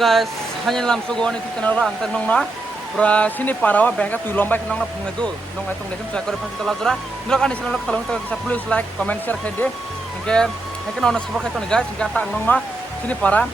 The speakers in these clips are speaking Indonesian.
guys, hanya dalam suguhan itu channel orang tenong na. Pra sini parawa bengka tu lomba kenong na pungai tu. Nong itu ngejem saya kau pasti telah jera. Nong kan channel kalau kita bisa please like, comment, share kede. Oke, mungkin orang support kita nih guys. Jika tak nong na sini para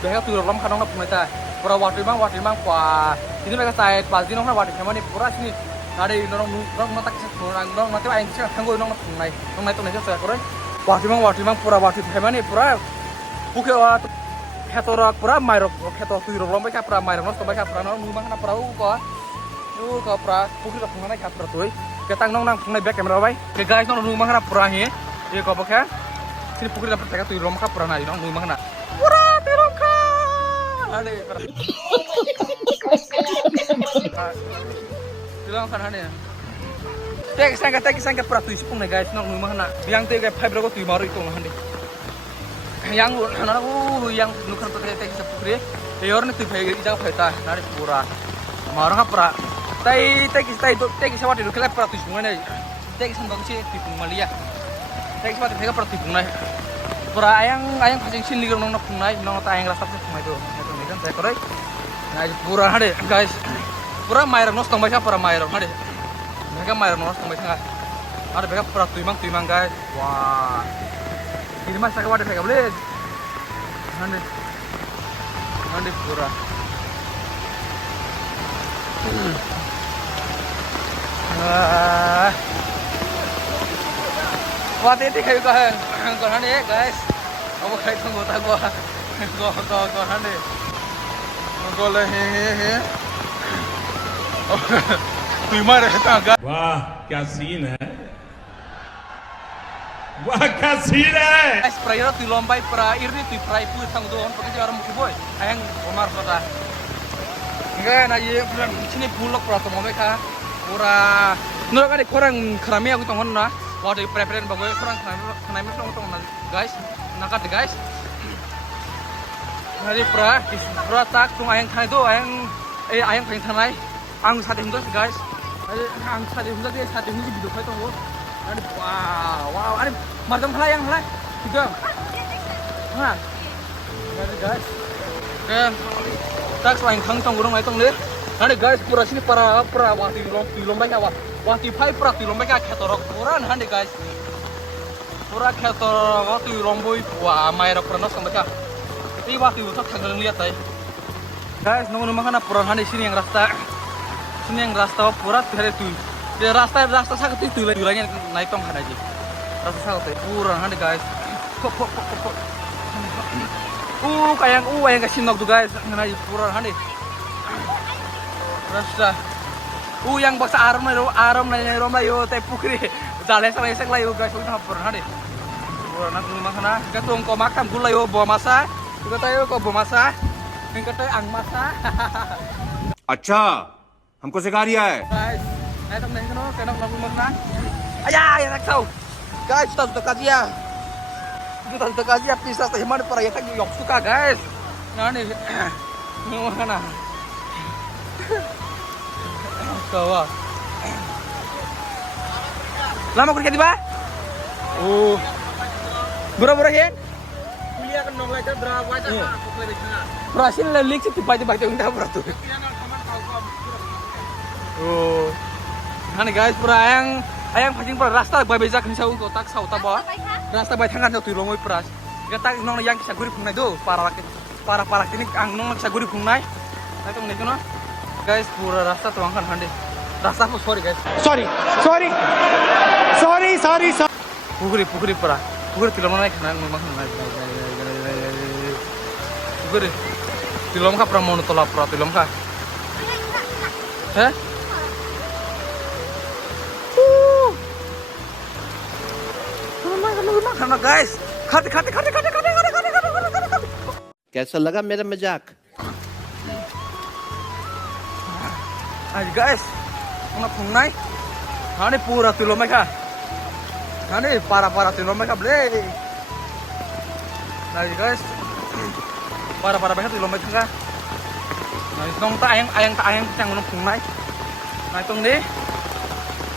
bengka tu lomba kenong na pungai ta. Pra waktu bang wah. Ini mereka saya pasti nong na waktu sama nih pura sini. Ada nong tak kisah nong nanti aing kisah tangguh nong na pungai. Nong itu ngejem saya kau. Waktu bang pura waktu sama nih pura. Bukan waktu Ketora pura mairok ketora tu lomba ka pura mairok nos tomba ka pura nong numang na pura ko pura pukul pungai ka pura tuh ketang nong nang pungai back camera bai ke guys nong numang na pura he ye ko bakha sini pukul dapat ka tu lomba ka pura na nong numang na pura terong ka ade bilang kan ane tek sangka pura tu sipung na guys nong numang na yang te ka 5 rogo tu maru itu ngande yang nukan pakai teh sepure, teor nih tuh kayak ijang peta, nari pura, marah apa? Teh siapa di luar pura tuh semua nih, teh sambang sih di Malia, teh siapa di pura tuh punai, pura ayang kasih sini nong punai, nong ayang rasa tuh punai itu nih kan saya korek, nah pura ada guys, pura mayar nos tambah siapa pura mayar ada, mereka mayar nos tambah siapa, ada mereka pura tuh imang guys, wah. Ini mas saya wadah saya boleh, nanti pura. Wah ini kayu kahan, kahan nih guys. Kamu kayak tunggu tahu kau nanti, kau lehe. Tuh deh tangga. Wah, क्या सीन है Wah, kasih deh. Sprayer tu lombai pra irni tu pra ipu sang doon pakai orang muki boy. Ayang Omar kota. Enggak na ye bulan sini bulok pra to momeka. Ora no kan kurang kerami aku tongon na. Wadah preparen bagoy kurang kerami tong na guys. Nakat guys. Nari pra tak tung ayang thai do ayang paling thanai. Ang sate hundas guys. Ang sate hundas dia sate hundas bidu kai tong. Wow, ada macam yang juga. Nah, guys. Oke, tak selain kantong gunung itu nih. Ada guys, pura sini para waktu lomba kawa. Waktu pai pura di lomba kayak ketorok puran, ada guys. Pura ketorok waktu lomba wah mayar pernah sama kah. Ini waktu itu tanggal lihat tay. Guys, nunggu makan puran ada sini yang rasta pura dari itu. Dia rasta sakit itu lagi naik tong kan aja. Rasta sakit kurang ada guys. Kok. Kayak kasih nok tuh guys. Ngana kurang ada. Rasta. Yang baksa aram na yo teh pukri. Dale selesai lah yo guys. Udah kurang ada. Kurang nanti makan gatung ko makan gula yo bawa masa. Juga tayo ko bawa masa. Yang kata ang masa. अच्छा हमको सिखा रिया है Guys. Ay, tong nahin no, kaya nang na. Ay, naksaw. Guys, sudah kasih ya. Sudah kasih ya pisah teh mana para ya tag yok suka guys. Ngani. Mana? Kawa. Lama kuliah tiba? Oh. Berapa ya? Kuliah kan nong lagi berapa aja aku kuliah di sana. Berhasil lelik sih tiba-tiba itu enggak beratu. Oh. Hani guys, pura ayang pancing pura rasta bai bejak ni sau tak sau ta ba. Rasta bai thangan tu lomoi pras. Gatak nong yang kisah guri pungnai do para ini ang nong kisah guri pungnai. Nah tong neko no. Guys, pura rasta tuang kan hande. Rasta po sorry guys. Sorry. Pukuri pura. Pukuri tilom naik kan memang naik. Pukuri. Tilom ka pra mono tolak pra tilom ka. Heh? Karena guys, kate. कैसा लगा मेरा मजाक Ayo guys, pungai. Hani pura tu lomeka. Hani para tu lomeka ble. Nah guys, para banget tu lomeka ka. Nah nong ta ayang yang nong pungai. Nah itong ni.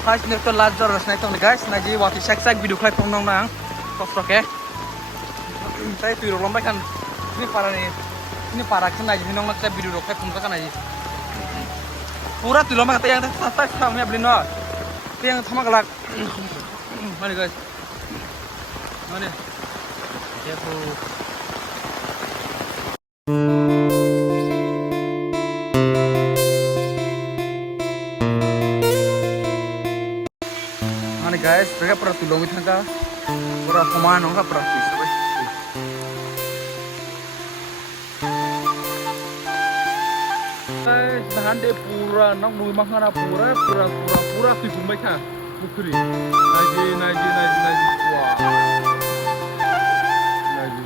Pas nito lazar na itong guys, nagi waktu sak video klip nong nang. Kosok ya. Saya tu lomba kan ini para nih ini parah kena jadi nong kita video roknya pun kan aja pura tuh lomba kata yang tak sama ya beli no yang sama kelak mana guys mana ya tuh mana guys mereka pura tuh lomba tangka pura kemana nong pura tuh hande pura nang nui makana pura tu gumbai kha pukri naji wah naji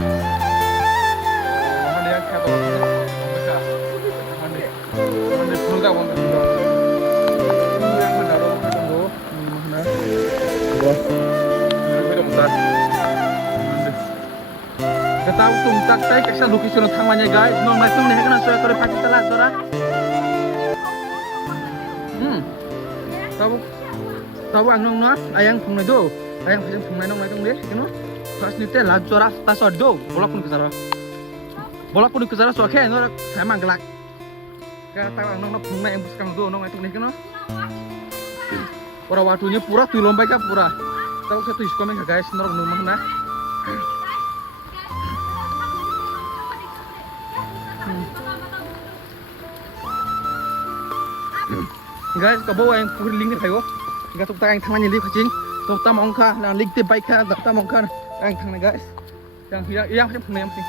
hande yang kha hande pura bang yang mana ro tunggu mana wah ini besar kata tung tak tai kesa location thangmanya guys nong mai tung ne kana soya kore paki tala sora tahu ang nong ayang pungnai do ayang phajang pungnai nong lai tong le keno first nite lag jora ta so do bolak pun kezara so khe no samang glak ka tahu ang nong pungnai em buskang do nong lai tong le keno ora watunya pura tu lombai ka pura tahu satu is komen guys norok nu mahna guys kau bawa yang puri link ni kayo enggak tuk tak yang tangan nyelip kacing tuk tak mongka dan link di baik kan tuk tak mongka yang tangan guys yang macam punya yang penting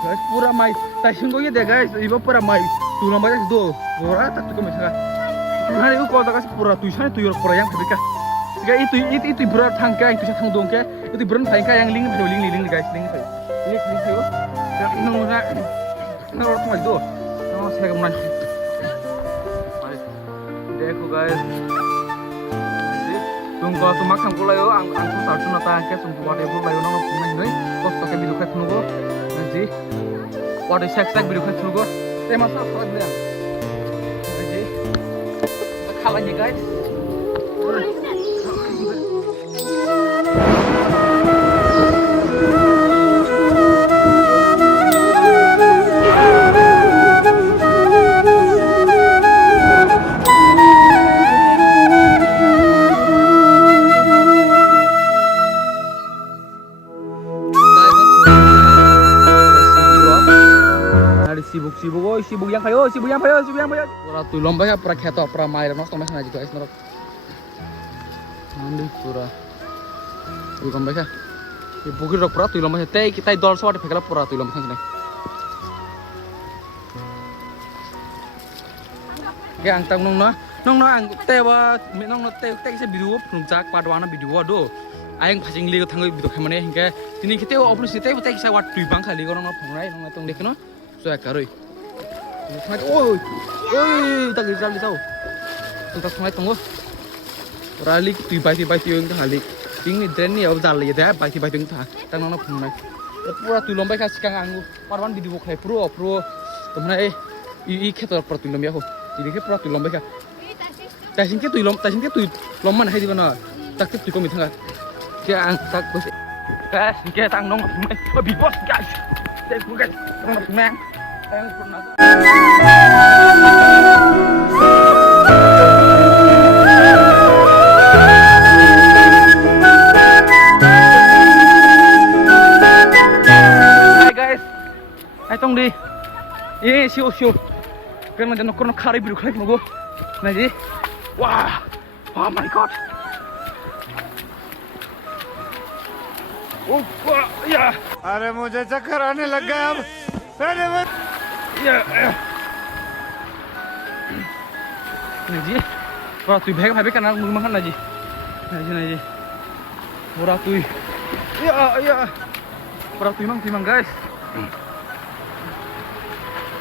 guys pura mai tai sungguhnya deh guys ibu pura mai tulang banyak do, orang tak cukup misalnya. Hari itu kalau tak pura tuisannya tuyul pura yang berbeda. Jika itu berat tangka yang tuisan tang dongke, itu berat tangka yang link guys, link saya. Yang ini mana? Ini orang cuma itu. Nama saya kemana? Dekho guys. Tunggu aku makan pula yo, aku satu nata ke sumpu wadah pula yo, nama punya ini. Kos pakai bidu kat tunggu, nanti wadah sek bidu kat tunggu. Tema sa frag niya. Okay. Akala niya guys. Sibuk yang kayo. Pura tu lomba ya pura keto pura main nos tomas ngaji guys norok. Andi pura. Tu lomba ya. Ibu kira pura tu lomba teh kita idol so ada pekala pura tu lomba sana. Ke ang tang nong ang teh wa nong teh se video punjak padwana video do. Ayang phasing li thang video khamane hingga tini kite oplu site teh sa wat tu bang khali nong phongai nong tong dekno so karoi. Oi, tak bisa tahu. Untuk sungai tunggu. Ralik tiba yang terhalik. Ini dren ni awal jalan ya, tiba yang terhalik. Tangan nak punai. Pura tu lomba kasih kang anggu. Parwan video kayak pro. Temen kita pura tu lomba aku. Jadi kita pura tu lomba kah. Tasing kita tu lomba nak di mana? Tak tu kau mitang. Kita tak bos. Kita tang nong punai. Bibos guys. Saya guys. Nong punai. Yang pernah. Hai guys, tong di, ini siu, karena jangan kono kari biru kali nunggu, nanti, wah, oh my god, wah, ya, अरे मुझे चक्कर आने लग गया अब ya, nanti, wah tuh bahaya karena mau makan nanti, murah tuh, ya. Pura timang guys.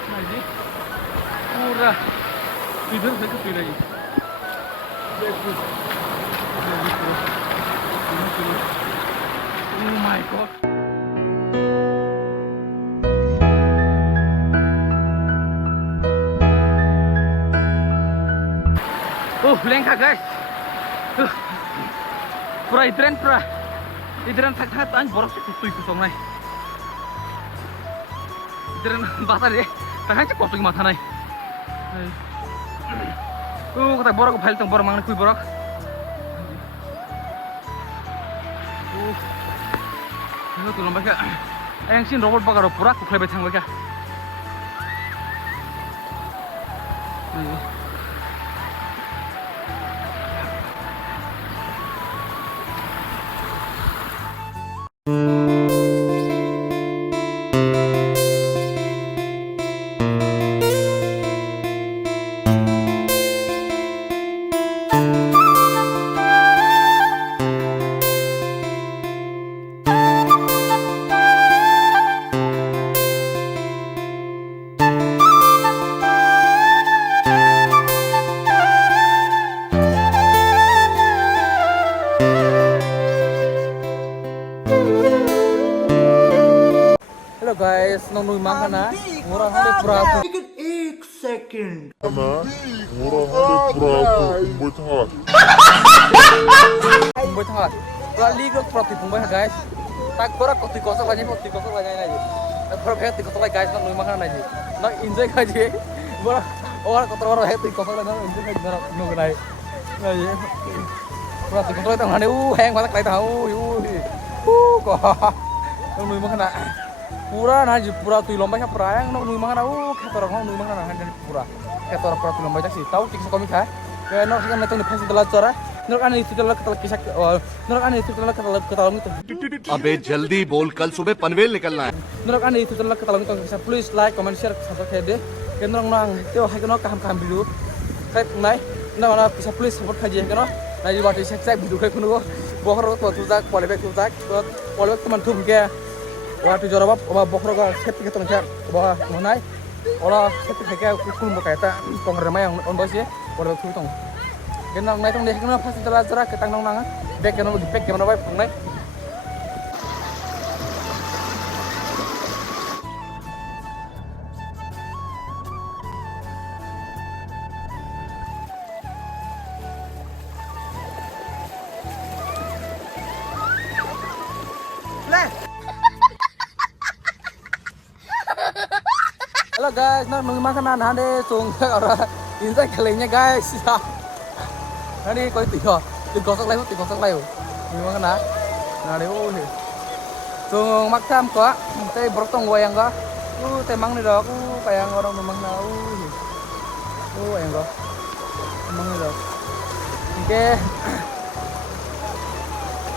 Nanti murah. Tidur saya kecil lagi. Oh my god. lengkap guys. Pura idren tak anj boros kutui kusong nai. Idren basar deh, tak anj kutui mata nai. Kata borok file tong borok mangan kui borok. Itu tuh lomba yang sin robot bakar pura kuklai betang mereka. Hello guys, nong nui makan na, murah hari pura. Buat hangat, kali ke proti pumbai guys. Tak pura kopi kosong aja nih. Pura heti kosong lagi guys, nong nui makan aja. Nong enjoy aja. Pura orang kotor heti kosong lagi nong enjoy aja nong naik. Aja. Pura kopi kosong itu mana? Hang banget lagi tahu. Kok nong nui makan na. Pura naji pura tu lomba siapa perayaan nong nui makan ketor nong nui makan na pura. Ketor pura tu lomba sih. Tahu tiksa komik ha? Kayak nong sekarang netong di pasti telat cara. Nurut aneh itu telah kisah, nurut aneh itu telah ketahuan itu. अबे जल्दी बोल कल सुबह पनवेल निकलना है Nurut aneh itu telah ketahuan itu kisah. Please like, comment, share, subscribe deh. Kita nong itu hai kena kaham dulu. Kayak naik, nah bisa please support kaji kena. Nah di bawah saya video kayak kena. Bokor tuh tuzak, polybag teman tuh kayak. Waktu jorobab, bokor gak seperti kita nggak, bawah mana? Orang seperti kayak kulum berkaitan kongrema yang on bos ya, polybag tuh tong. Kenang naik tong deh kenapa pasti telah cerah ketang nong nangan back kenapa di back gimana baik naik Halo guys, nah makanan hande tung orang insya kelenya guys. Ini kau digosok lagi, gimana na? Nah, deh, tung makam kok, saya berotong wayang kok, temang nih dok, kayak orang memang tahu, wayang kok, temang nih dok, oke,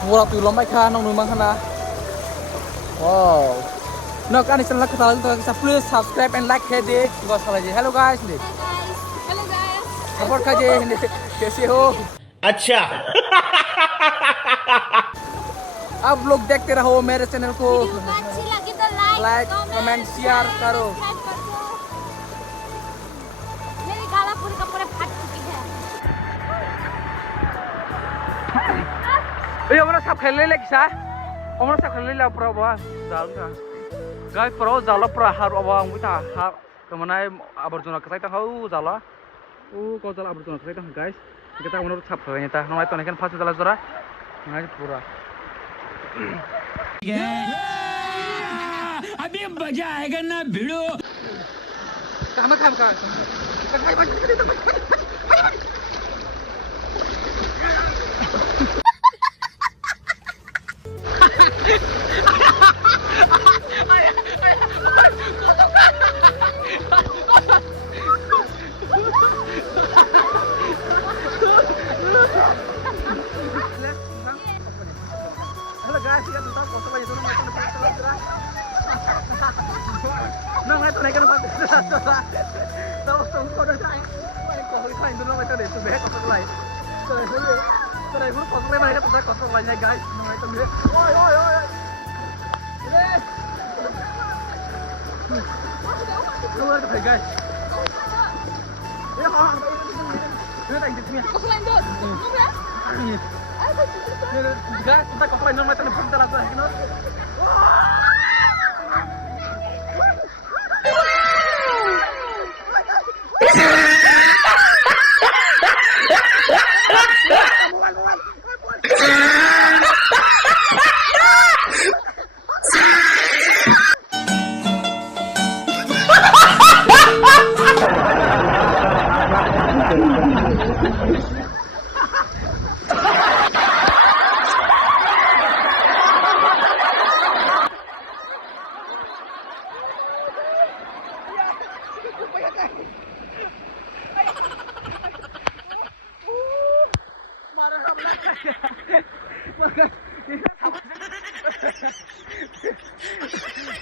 murah tuh lomba kan, orang memang kana, wow, nah kan channel kita lagi, please subscribe and like deh, gak salah aja, hello guys deh. Support कीजिए कैसे हो अच्छा आप लोग देखते रहो मेरे चैनल को अच्छी लगी तो लाइक कमेंट शेयर करो मेरी गाला पूरी का पूरा फट चुकी है ये हमारा सब खेलने लगी सा हमारा सब खेलने लगा पूरा बाहर जाल का गाइस पूरा जाला पूरा हार बाबा मुझे हार कमना है आबर्जना कसाई तक जाला kau jalan bertunas kita guys kita menurut sabtu kita nomor itu kan pasti jalan zora ngaji pura अभी मजा आएगा ना भिड़ो kama Halo guys, kita tetap kosong aja dulu macam apa? Nong itu naikkan apa? Tahu kau dah saya. Kau itu yang dulu macam itu deh kosong lagi. Sudah itu kosong lagi mereka tetap kosong lagi guys. Nong itu dia. Oi. Keluar ke guys. Ya orang itu yang di sini. kosong lanjut Guys, kita kosong lagi macam apa? Kita lakukan.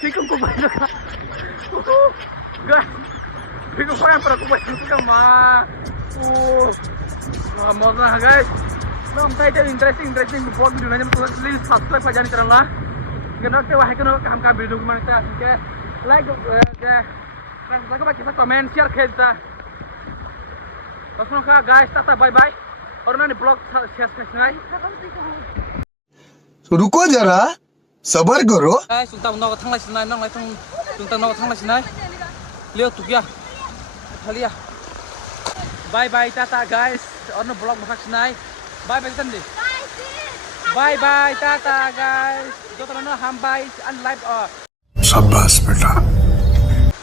Tikung ko ba na ka? Guys, tikung ko yan para kumain ko ka ma. Mau na guys. Nam title interesting vlog video nanya please subscribe aja nih channel lah. Ganok te wahai ganok kam ka video mana ta ke like ke like ba kita comment share kita. Pasno ka guys tata bye bye. और ना blog share करना है रुको जरा सबर करो गाइस सुनता नौ थांला सिनाय नंग लाइथं सुनता नौ थांला सिनाय लियो तुकिया थालिया बाय बाय टाटा गाइस और ना ब्लॉग मखा सिनाय बाय बाय तंदी बाय बाय टाटा गाइस जो तो ना हम बाय अन लाइव शाबाश बेटा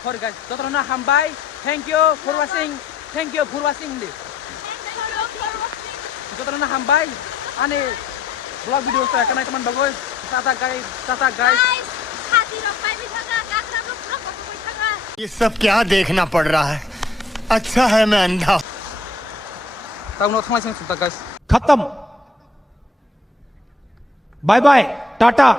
और गाइस जो तो ना हम bye thank you for watching दी Kita na hambay, ane vlog video saya karena teman bagus, tata guys. हाथी रोपाई भी थका काकरा लोग पूरा फोटो भी थका ये सब क्या देखना पड़ रहा है अच्छा है मैं अंधा Tahu no thang sing suta guys. खत्म बाय बाय टाटा